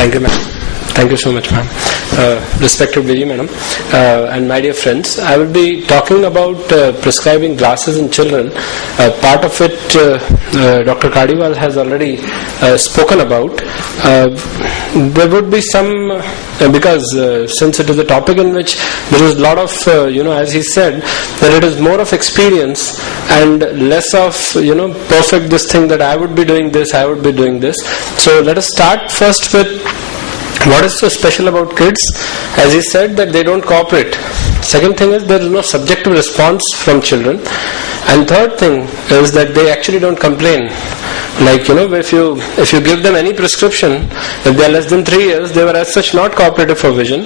Thank you, ma'am. Thank you so much, ma'am. Respected Vijay, madam, and my dear friends, I will be talking about prescribing glasses in children. Part of it Dr. Kadiwal has already spoken about. There would be some, because since it is a topic in which there is a lot of, as he said, that it is more of experience and less of, perfect this thing that I would be doing this, I would be doing this. So let us start first with what is so special about kids. As he said, that they don't cooperate. Second thing is there is no subjective response from children. And third thing is that they actually don't complain. Like, if you give them any prescription, if they are less than 3 years, they were as such not cooperative for vision.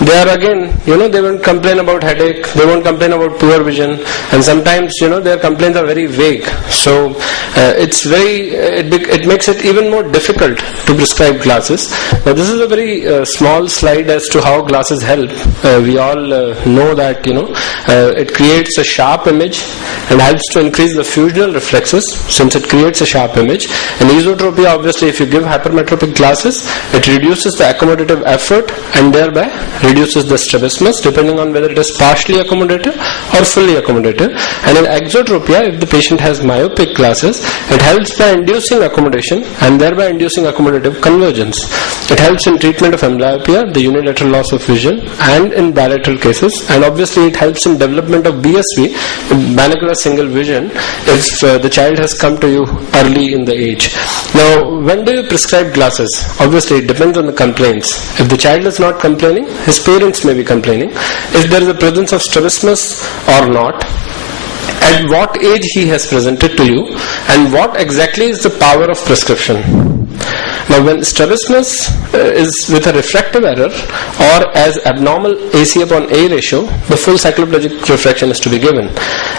They are again, they won't complain about headache, they won't complain about poor vision, and sometimes, their complaints are very vague. So, it makes it even more difficult to prescribe glasses. Now, this is a very small slide as to how glasses help. We all know that, it creates a sharp image and helps to increase the fusional reflexes since it creates a sharp image. And esotropia, obviously, if you give hypermetropic glasses, it reduces the accommodative effort and thereby reduces the strabismus, depending on whether it is partially accommodative or fully accommodative. And in exotropia, if the patient has myopic glasses, it helps by inducing accommodation and thereby inducing accommodative convergence. It helps in treatment of amblyopia, the unilateral loss of vision, and in bilateral cases. And obviously, it helps in development of BSV, binocular single vision, if the child has come to you early in the age. Now, when do you prescribe glasses? Obviously, it depends on the complaints. If the child is not complaining, his parents may be complaining. If there is a presence of strabismus or not, at what age he has presented to you, and what exactly is the power of prescription. Now, when strabismus is with a refractive error or as abnormal AC upon A ratio, the full cycloplegic refraction is to be given.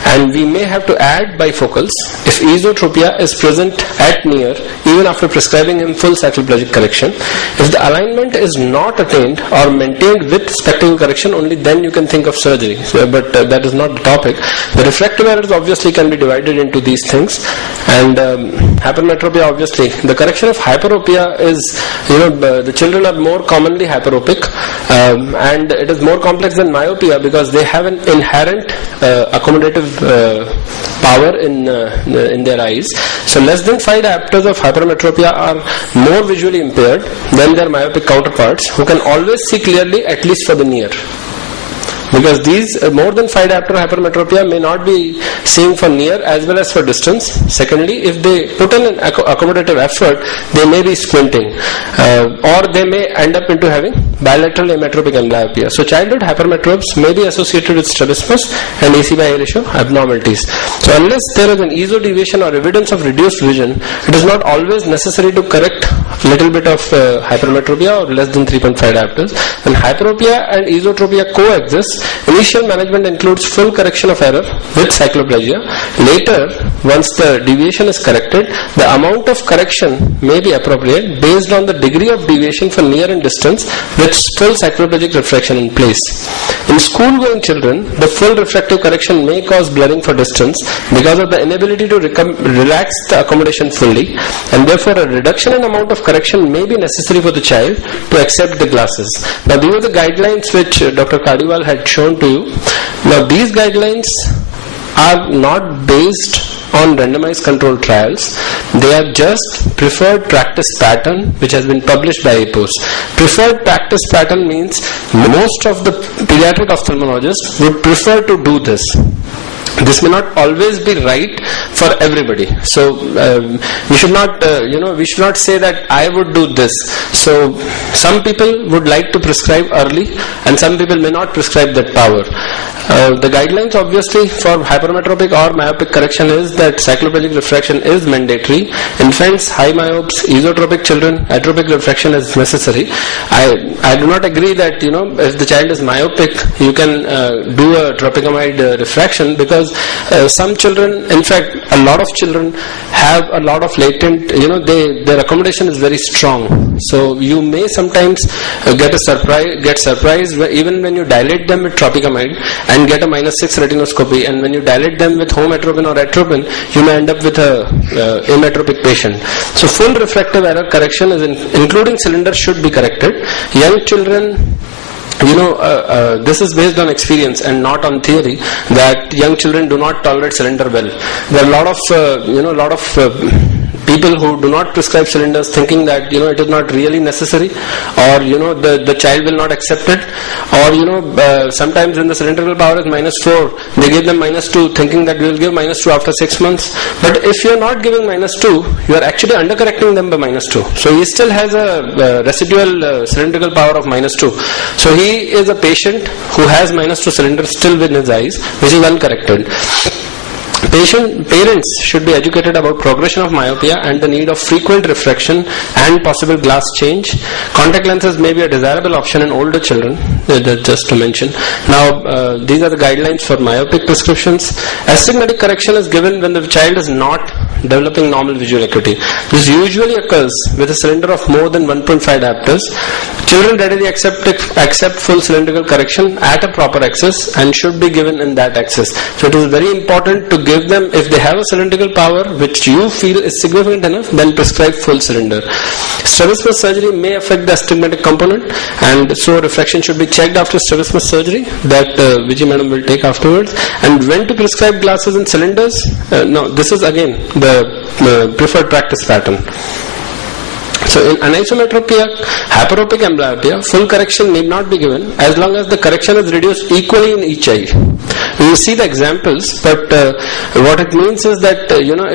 And we may have to add bifocals if esotropia is present at near, even after prescribing him full cycloplegic correction. If the alignment is not attained or maintained with spectacle correction, only then you can think of surgery. But that is not the topic. The refractive errors obviously can be divided into these things. And hypermetropia, obviously, the correction of hyperopia is, the children are more commonly hyperopic, and it is more complex than myopia because they have an inherent accommodative power in their eyes. So less than 5 diopters of hypermetropia are more visually impaired than their myopic counterparts, who can always see clearly at least for the near. Because these more than 5 diopter hypermetropia may not be seeing for near as well as for distance. Secondly, if they put in an accommodative effort, they may be squinting, or they may end up into having bilateral ametropic amblyopia. So childhood hypermetropes may be associated with strabismus and AC by A ratio abnormalities. So unless there is an ESO deviation or evidence of reduced vision, it is not always necessary to correct a little bit of hypermetropia or less than 3.5 diopters. When hyperopia and esotropia coexist, initial management includes full correction of error with cycloplegia. Later, once the deviation is corrected, the amount of correction may be appropriate based on the degree of deviation for near and distance with full cycloplegic refraction in place. In school-going children, the full refractive correction may cause blurring for distance because of the inability to relax the accommodation fully, and therefore a reduction in amount of correction may be necessary for the child to accept the glasses. Now, these are the guidelines which Dr. Kadiwal had shown to you. Now, these guidelines are not based on randomized controlled trials. They are just preferred practice pattern which has been published by APOS. Preferred practice pattern means most of the pediatric ophthalmologists would prefer to do this. This may not always be right for everybody. So we should not, we should not say that I would do this. So some people would like to prescribe early, and some people may not prescribe that power. The guidelines obviously for hypermetropic or myopic correction is that cycloplegic refraction is mandatory. Infants, high myopes, esotropic children, atropic refraction is necessary. I do not agree that if the child is myopic, you can do a tropicamide refraction, because some children, in fact a lot of children, have a lot of latent, their accommodation is very strong. So you may sometimes get surprised even when you dilate them with tropicamide, and get a -6 retinoscopy, and when you dilate them with hometropin or atropine, you may end up with a ametropic patient. So full refractive error correction is including cylinder should be corrected. Young children, this is based on experience and not on theory, that young children do not tolerate cylinder well. There are a lot of people who do not prescribe cylinders thinking that it is not really necessary, or the child will not accept it, or sometimes when the cylindrical power is -4, they give them -2 thinking that we will give -2 after 6 months. But if you are not giving -2, you are actually undercorrecting them by -2. So he still has a residual cylindrical power of -2. So he is a patient who has -2 cylinder still within his eyes, which is uncorrected. Parents should be educated about progression of myopia and the need of frequent refraction and possible glass change. Contact lenses may be a desirable option in older children, just to mention. Now, these are the guidelines for myopic prescriptions. Astigmatic correction is given when the child is not developing normal visual acuity. This usually occurs with a cylinder of more than 1.5 diopters. Children readily accept full cylindrical correction at a proper axis and should be given in that axis. So it is very important to give them, if they have a cylindrical power which you feel is significant enough, then prescribe full cylinder. Strabismus surgery may affect the astigmatic component, and so refraction should be checked after strabismus surgery, that Vijay madam will take afterwards. And when to prescribe glasses and cylinders? No, this is again the preferred practice pattern. So in anisometropia, hyperopic amblyopia, full correction need not be given as long as the correction is reduced equally in each eye. You see the examples, but what it means is that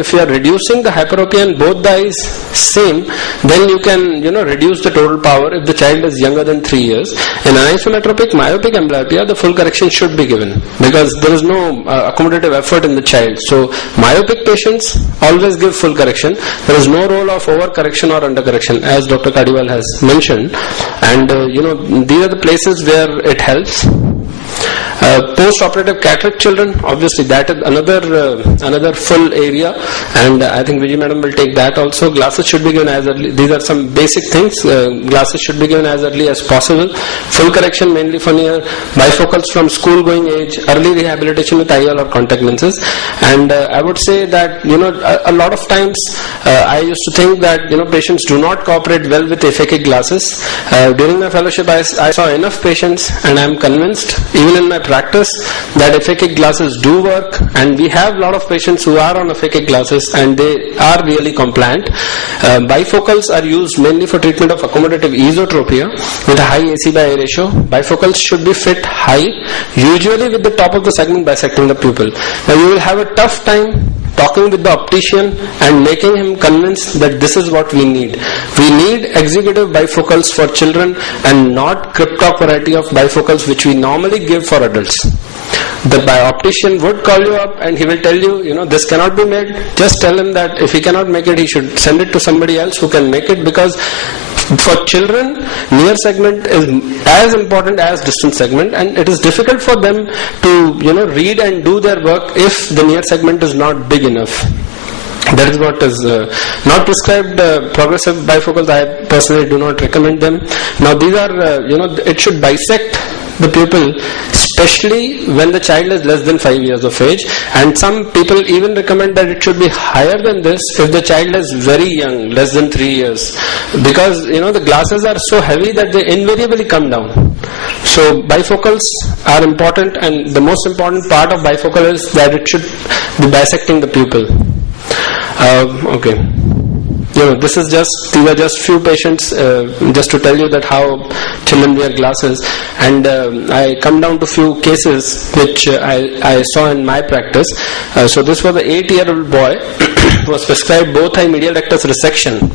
if you are reducing the hyperopia in both the eyes same, then you can reduce the total power if the child is younger than 3 years. In anisometropic myopic amblyopia, the full correction should be given because there is no accommodative effort in the child. So myopic patients always give full correction. There is no role of overcorrection or undercorrection, as Dr. Kadiwal has mentioned, and these are the places where it helps. Post-operative cataract children, obviously that is another full area, and I think Vijay madam will take that also. Glasses should be given as early. These are some basic things. Glasses should be given as early as possible. Full correction mainly for near bifocals from school-going age. Early rehabilitation with IOL or contact lenses. And I would say that a lot of times I used to think that patients do not cooperate well with aphakic glasses. During my fellowship, I saw enough patients, and I am convinced, even in my practice, that aphakic glasses do work, and we have a lot of patients who are on aphakic glasses and they are really compliant. Bifocals are used mainly for treatment of accommodative esotropia with a high AC by A ratio. Bifocals should be fit high, usually with the top of the segment bisecting the pupil. Now you will have a tough time talking with the optician and making him convinced that this is what we need. We need executive bifocals for children and not cryptoc variety of bifocals which we normally give for adults. The optician would call you up and he will tell you, this cannot be made. Just tell him that if he cannot make it, he should send it to somebody else who can make it, because for children, near segment is as important as distant segment, and it is difficult for them to read and do their work if the near segment is not big enough. That is what is not prescribed. Progressive bifocals, I personally do not recommend them. Now these are, it should bisect the pupil, especially when the child is less than 5 years of age, and some people even recommend that it should be higher than this if the child is very young, less than 3 years, because the glasses are so heavy that they invariably come down. So bifocals are important, and the most important part of bifocal is that it should be bisecting the pupil. Okay. These are just few patients, just to tell you that how children wear glasses, and I come down to few cases which I saw in my practice. So this was an 8-year-old boy who was prescribed both eye medial rectus resection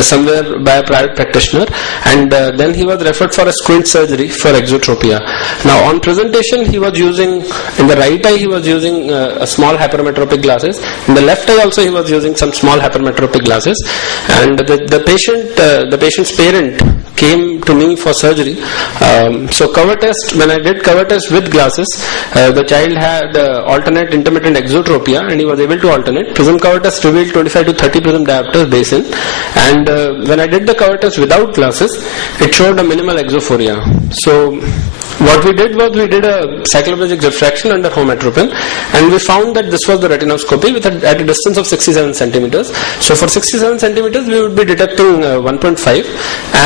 somewhere by a private practitioner, and then he was referred for a squint surgery for exotropia. Now on presentation, he was using, in the right eye he was using a small hypermetropic glasses, in the left eye also he was using some small hypermetropic glasses, and the patient's parent came to me for surgery. So cover test, when I did cover test with glasses, the child had alternate intermittent exotropia and he was able to alternate. Prism cover test revealed 25 to 30 prism diopters basin, and when I did the cover test without glasses, it showed a minimal exophoria. So what we did was we did a cycloplegic refraction under home atropine, and we found that this was the retinoscopy at a distance of 67 centimeters. So for 67 centimeters we would be detecting 1.5,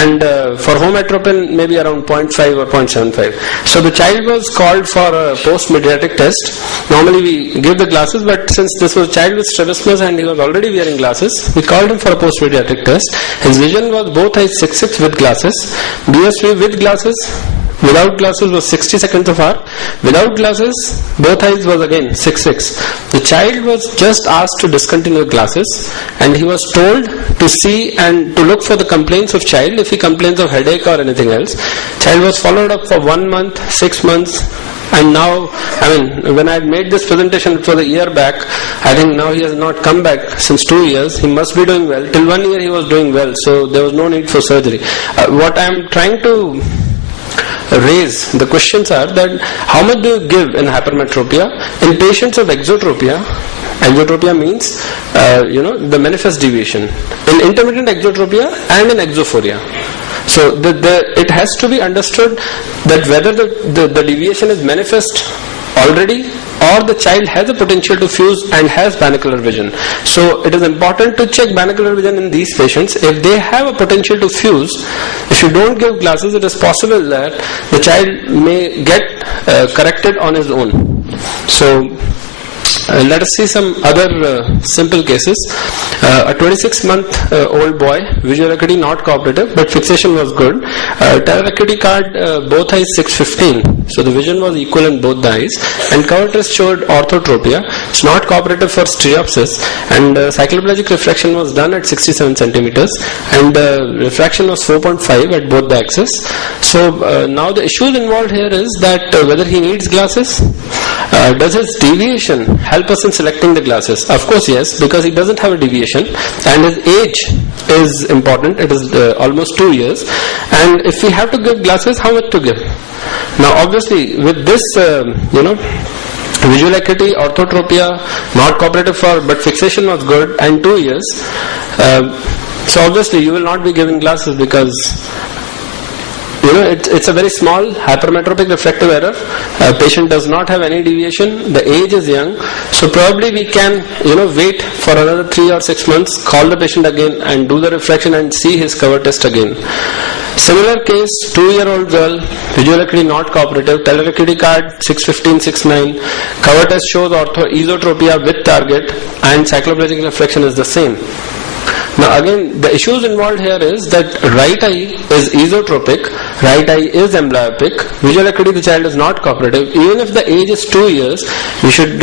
and for home atropine maybe around 0.5 or 0.75. So the child was called for a post-mediatic test. Normally we give the glasses, but since this was a child with strabismus and he was already wearing glasses, we called him for a post-mediatic test. His vision was both eyes 6:6 with glasses, BSV with glasses. Without glasses was 60 seconds of R. Without glasses, both eyes was again 6:6. The child was just asked to discontinue glasses, and he was told to see and to look for the complaints of child if he complains of headache or anything else. Child was followed up for 1 month, 6 months, and now, when I had made this presentation for the year back, I think now he has not come back since 2 years. He must be doing well. Till 1 year he was doing well, so there was no need for surgery. What I am trying to raise, the questions are that how much do you give in hypermetropia? In patients of exotropia means the manifest deviation. In intermittent exotropia and in exophoria. So it has to be understood that whether the deviation is manifest already or the child has a potential to fuse and has binocular vision. So it is important to check binocular vision in these patients. If they have a potential to fuse, if you don't give glasses, it is possible that the child may get corrected on his own. So let us see some other simple cases. A 26-month-old boy, visual acuity not cooperative, but fixation was good. Teller acuity card, both eyes 6:15, so the vision was equal in both the eyes, and cover test showed orthotropia. It's not cooperative for stereopsis, and cycloplegic refraction was done at 67 centimeters, and refraction was 4.5 at both the axes. So now the issues involved here is that whether he needs glasses. Does his deviation help us in selecting the glasses? Of course yes, because he doesn't have a deviation, and his age is important. It is almost 2 years, and if we have to give glasses, how much to give? Now obviously with this visual acuity, orthotropia, not cooperative for, but fixation was good, and 2 years, so obviously you will not be giving glasses because it's a very small hypermetropic refractive error. Patient does not have any deviation. The age is young, so probably we can wait for another 3 or 6 months, call the patient again and do the refraction and see his cover test again. Similar case, 2-year-old girl, visual acuity not cooperative, teller acuity card 6:15, 6:9, cover test shows esotropia with target, and cycloplegic refraction is the same. Now again, the issues involved here is that right eye is esotropic, right eye is amblyopic, visual acuity the child is not cooperative. Even if the age is 2 years, we should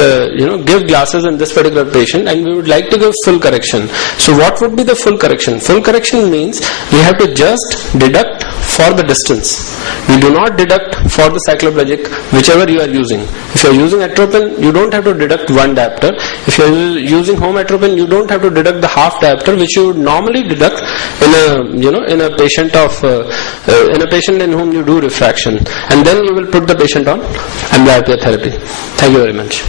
give glasses in this particular patient, and we would like to give full correction. So what would be the full correction? Full correction means we have to just deduct for the distance. We do not deduct for the cycloplegic, whichever you are using. If you are using atropine, you don't have to deduct one diopter. If you are using home atropine, you don't have to deduct the half diopter, which you would normally deduct in a patient in whom you do refraction, and then you will put the patient on amblyopia therapy. Thank you very much.